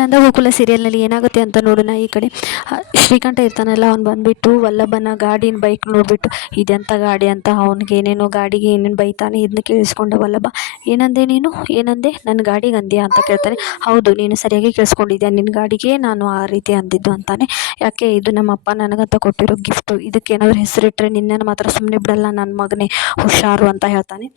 ನಂದಗೋಕುಲ ಸೀರಿಯಲ್ನಲ್ಲಿ ಏನಾಗುತ್ತೆ ಅಂತ ನೋಡೋಣ. ಈ ಕಡೆ ಶ್ರೀಕಂಠ ಇರ್ತಾನಲ್ಲ, ಅವ್ನು ಬಂದುಬಿಟ್ಟು ವಲ್ಲಭನ ಬೈಕ್ ನೋಡಿಬಿಟ್ಟು ಇದೆಂಥ ಗಾಡಿ ಅಂತ ಅವ್ನಿಗೆ ಏನೇನೋ ಗಾಡಿಗೆ ಏನೇನು ಬೈತಾನೆ. ಇದನ್ನ ಕೇಳಿಸ್ಕೊಂಡ ವಲ್ಲಭ, ಏನಂದೆ ನೀನು, ಏನಂದೆ, ನನ್ನ ಗಾಡಿಗೆ ಅಂದ್ಯಾ ಅಂತ ಕೇಳ್ತಾನೆ. ಹೌದು, ನೀನು ಸರಿಯಾಗಿ ಕೇಳಿಸ್ಕೊಂಡಿದ್ಯಾ, ನಿನ್ನ ಗಾಡಿಗೆ ನಾನು ಆ ರೀತಿ ಅಂದಿದ್ದು ಅಂತಾನೆ. ಯಾಕೆ, ಇದು ನಮ್ಮಪ್ಪ ನನಗಂತ ಕೊಟ್ಟಿರೋ ಗಿಫ್ಟು, ಇದಕ್ಕೇನಾದರೂ ಹೆಸರಿಟ್ಟರೆ ನಿನ್ನನ್ನು ಮಾತ್ರ ಸುಮ್ಮನೆ ಬಿಡಲ್ಲ ನನ್ನ ಮಗನೇ, ಹುಷಾರು ಅಂತ ಹೇಳ್ತಾನೆ.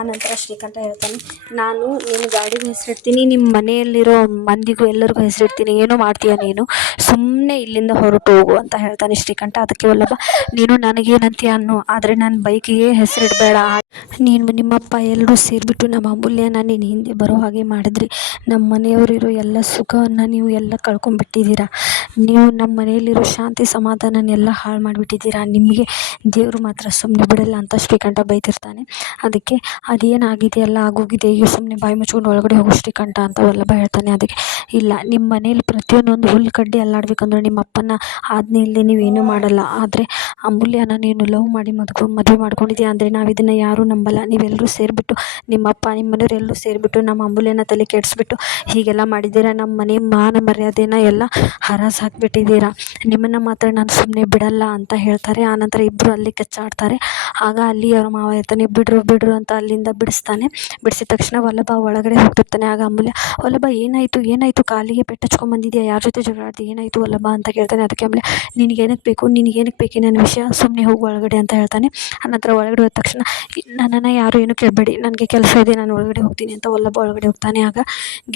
ಆನಂತರ ಶ್ರೀಕಂಠ ಹೇಳ್ತಾನೆ, ನಾನು ನಿನ್ನ ಗಾಡಿಗೆ ಹೆಸರಿಡ್ತೀನಿ, ನಿಮ್ಮ ಮನೆಯಲ್ಲಿರೋ ಮಂದಿಗೂ ಎಲ್ಲರಿಗೂ ಹೆಸರಿಡ್ತೀನಿ, ಏನೋ ಮಾಡ್ತೀಯ ನೀನು, ಸುಮ್ಮನೆ ಇಲ್ಲಿಂದ ಹೊರಟು ಹೋಗು ಅಂತ ಹೇಳ್ತಾನೆ ಶ್ರೀಕಂಠ. ಅದಕ್ಕೆ ವಲ್ಲಭ, ನೀನು ನನಗೇನಂತೀಯ ಅನ್ನು, ಆದರೆ ನನ್ನ ಬೈಕಿಗೆ ಹೆಸರಿಡಬೇಡ. ನಿಮ್ಮಪ್ಪ ಎಲ್ಲರೂ ಸೇರಿಬಿಟ್ಟು ನಮ್ಮ ಅಮೂಲ್ಯನ ನಿನ್ನ ಹಿಂದೆ ಬರೋ ಹಾಗೆ ಮಾಡಿದ್ರಿ. ನಮ್ಮ ಮನೆಯವರಿರೋ ಎಲ್ಲ ಸುಖವನ್ನು ನೀವು ಎಲ್ಲ ಕಳ್ಕೊಂಡ್ಬಿಟ್ಟಿದ್ದೀರಾ. ನೀವು ನಮ್ಮ ಮನೆಯಲ್ಲಿರೋ ಶಾಂತಿ ಸಮಾಧಾನನೆಲ್ಲ ಹಾಳು ಮಾಡಿಬಿಟ್ಟಿದ್ದೀರಾ. ನಿಮಗೆ ದೇವರು ಮಾತ್ರ ಸುಮ್ಮನೆ ಬಿಡಲ್ಲ ಅಂತ ಶ್ರೀಕಂಠ ಬೈತಿರ್ತಾನೆ. ಅದಕ್ಕೆ ಅದೇನಾಗಿದೆಯಲ್ಲ ಆಗೋಗಿದೆ, ಈಗ ಸುಮ್ಮನೆ ಬಾಯಿ ಮುಚ್ಕೊಂಡು ಒಳಗಡೆ ಹೋಗೋ ಶ್ರೀಕಂಠ ಅಂತ ವಲ್ಲಭ ಹೇಳ್ತಾನೆ. ಅದಕ್ಕೆ ಇಲ್ಲ, ನಿಮ್ಮ ಮನೇಲಿ ಪ್ರತಿಯೊಂದೊಂದು ಹುಲ್ಲು ಕಡ್ಡಿ ಅಲ್ಲಾಡಬೇಕಂದ್ರೆ ನಿಮ್ಮ ಅಪ್ಪನ ಆಜ್ಞೆ ಇಲ್ಲದೆ ನೀವೇನೂ ಮಾಡಲ್ಲ. ಆದರೆ ಅಮೂಲ್ಯನ ನೀನು ಲವ್ ಮಾಡಿ ಮದುವೆ ಮಾಡ್ಕೊಂಡಿದ್ದೀಯ ಅಂದರೆ ನಾವು ಇದನ್ನು ಯಾರೂ ನಂಬಲ್ಲ. ನೀವೆಲ್ಲರೂ ಸೇರಿಬಿಟ್ಟು, ನಿಮ್ಮಪ್ಪ ನಿಮ್ಮ ಮನೆಯವ್ರು ಎಲ್ಲರೂ ಸೇರಿಬಿಟ್ಟು ನಮ್ಮ ಅಮೂಲ್ಯನ ತಲೆ ಕೆಡಿಸ್ಬಿಟ್ಟು ಹೀಗೆಲ್ಲ ಮಾಡಿದ್ದೀರಾ. ನಮ್ಮ ಮನೆ ಮಾನ ಮರ್ಯಾದೆನ ಎಲ್ಲ ಹರಾಜು ಹಾಕಿಬಿಟ್ಟಿದ್ದೀರಾ. ನಿಮ್ಮನ್ನು ಮಾತ್ರ ನಾನು ಸುಮ್ಮನೆ ಬಿಡಲ್ಲ ಅಂತ ಹೇಳ್ತಾರೆ. ಆನಂತರ ಇಬ್ಬರು ಅಲ್ಲಿ ಕಚ್ಚಾಡ್ತಾರೆ. ಆಗ ಅಲ್ಲಿ ಅವ್ರ ಮಾವ ಇರ್ತಾನೆ, ಬಿಡ್ರು ಬಿಡ್ರು ಅಂತ ಅಲ್ಲಿಂದ ಬಿಡಿಸ್ತಾನೆ. ಬಿಡಿಸಿದ ತಕ್ಷಣ ವಲ್ಲಭ ಒಳಗಡೆ ಹೋಗ್ತಿರ್ತಾನೆ. ಆಗ ಅಮೂಲ್ಯ, ವಲ್ಲಭ ಏನಾಯಿತು, ಕಾಲಿಗೆ ಪೆಟ್ಟು ಹಚ್ಕೊಂಡ್ಬಂದಿದ್ಯಾ, ಯಾರ ಜೊತೆ ಜಗಳ ಆಡ್ತಿ, ಏನಾಯಿತು ವಲ್ಲಭ ಅಂತ ಕೇಳ್ತಾನೆ. ಅದಕ್ಕೆ ಅಮೂಲ್ಯ, ನಿನಗೇನಕ್ಕೆ ಬೇಕು ನನ್ನ ವಿಷಯ, ಸುಮ್ಮನೆ ಹೋಗು ಒಳಗಡೆ ಅಂತ ಹೇಳ್ತಾನೆ. ಆನಂತರ ಒಳಗಡೆ ಹೋದ ತಕ್ಷಣ, ನನ್ನನ್ನು ಯಾರು ಏನೂ ಕೇಳಬೇಡಿ, ನನಗೆ ಕೆಲಸ ಇದೆ, ನಾನು ಒಳಗಡೆ ಹೋಗ್ತೀನಿ ಅಂತ ವಲ್ಲಭ ಒಳಗಡೆ ಹೋಗ್ತಾನೆ. ಆಗ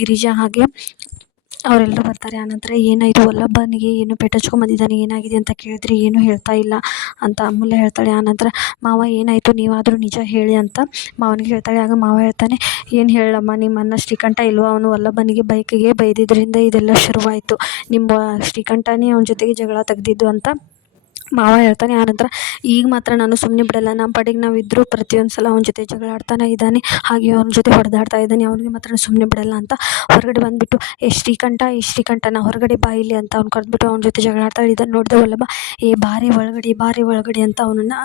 ಗಿರಿಜಾ ಹಾಗೆ ಅವರೆಲ್ಲರೂ ಬರ್ತಾರೆ. ಆನಂತರ ಏನಾಯಿತು, ವಲ್ಲಭನಿಗೆ ಏನು ಪೆಟ್ಟು ಹಚ್ಕೊಂಡ್ಬಂದಿದ್ದಾನೆ, ಏನಾಗಿದೆ ಅಂತ ಕೇಳಿದ್ರೆ ಏನೂ ಹೇಳ್ತಾ ಇಲ್ಲ ಅಂತ ಅಮೂಲ್ಯ ಹೇಳ್ತಾಳೆ. ಆನಂತರ ಮಾವ ಏನಾಯಿತು, ನೀವಾದರೂ ನಿಜ ಹೇಳಿ ಅಂತ ಮಾವನಿಗೆ ಹೇಳ್ತಾಳೆ. ಆಗ ಮಾವ ಹೇಳ್ತಾನೆ, ಏನು ಹೇಳಮ್ಮ, ನಿಮ್ಮ ಅಣ್ಣ ಶ್ರೀಕಂಠ ಇಲ್ವಾ, ಅವನು ವಲ್ಲಭನಿಗೆ ಬೈಕಿಗೆ ಬೈದಿದ್ದರಿಂದ ಇದೆಲ್ಲ ಶುರುವಾಯಿತು, ನಿಮ್ಮ ಶ್ರೀಕಂಠನೇ ಅವನ ಜೊತೆಗೆ ಜಗಳ ತೆಗೆದಿದ್ದು ಅಂತ ಮಾವ ಹೇಳ್ತಾನೆ. ಆನಂತರ ಈಗ ಮಾತ್ರ ನಾನು ಸುಮ್ಮನೆ ಬಿಡಲ್ಲ, ನಮ್ಮ ಪಾಡಿಗೆ ನಾವಿದ್ದರೂ ಪ್ರತಿಯೊಂದು ಸಲ ಅವನ ಜೊತೆ ಜಗಳ ಆಡ್ತಾನೆ ಇದ್ದಾನೆ, ಹಾಗೆ ಅವನ ಜೊತೆ ಹೊಡೆದಾಡ್ತಾ ಇದ್ದಾನೆ, ಅವನಿಗೆ ಮಾತ್ರ ಸುಮ್ಮನೆ ಬಿಡಲ್ಲ ಅಂತ ಹೊರಗಡೆ ಬಂದುಬಿಟ್ಟು, ಈ ಶ್ರೀಕಂಠನ ಹೊರಗಡೆ ಬಾ ಇಲ್ಲಿ ಅಂತ ಅವ್ನು ಕರೆದ್ಬಿಟ್ಟು ಅವನ ಜೊತೆ ಜಗಳ ಆಡ್ತಾ ಇದ್ದಾನೆ. ನೋಡಿದೆ ವಲ್ಲಭ, ಬಾರಿ ಒಳಗಡೆ ಅಂತ ಅವನನ್ನು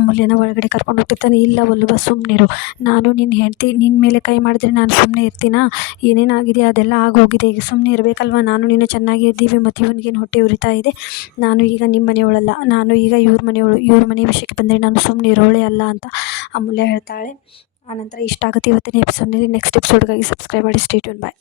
ಅಮೂಲ್ಯನ ಒಳಗಡೆ ಕರ್ಕೊಂಡು ಹೋಗ್ತಿರ್ತಾನೆ. ಇಲ್ಲ ವಲ್ಲಭ, ಸುಮ್ಮನಿರು, ನಾನು ನಿನ್ನ ಹೆಂಡತಿ, ನಿನ್ನ ಮೇಲೆ ಕೈ ಮಾಡಿದ್ರೆ ನಾನು ಸುಮ್ಮನೆ ಇರ್ತೀನಾ, ಏನೇನಾಗಿದೆ ಅದೆಲ್ಲ ಆಗೋಗಿದೆ, ಈಗ ಸುಮ್ಮನೆ ಇರಬೇಕಲ್ವ, ನಾನು ನೀನು ಚೆನ್ನಾಗಿ ಇದ್ದೀವಿ, ಮತ್ತು ಇವನಿಗೇನು ಹೊಟ್ಟೆ ಉರಿತಾ ಇದೆ, ನಾನು ಈಗ ನಿಮ್ಮ ಮನೆಯವಳಲ್ಲ, ನಾನು ಈಗ ಇವ್ರ ಮನೆಯವಳು, ಇವ್ರ ಮನೆ ವಿಷಯಕ್ಕೆ ಬಂದರೆ ನಾನು ಸುಮ್ಮನೆ ಇರೋಳೇ ಅಲ್ಲ ಅಂತ ಅಮೂಲ್ಯ ಹೇಳ್ತಾಳೆ. ಆನಂತರ ಇಷ್ಟ ಆಗುತ್ತೆ ಇವತ್ತಿನ ಎಪಿಸೋಡ್ನಲ್ಲಿ. ನೆಕ್ಸ್ಟ್ ಎಪಿಸೋಡ್ಗಾಗಿ ಸಬ್ಸ್ಕ್ರೈಬ್ ಮಾಡಿ. Stay tune. ಬಾಯ್.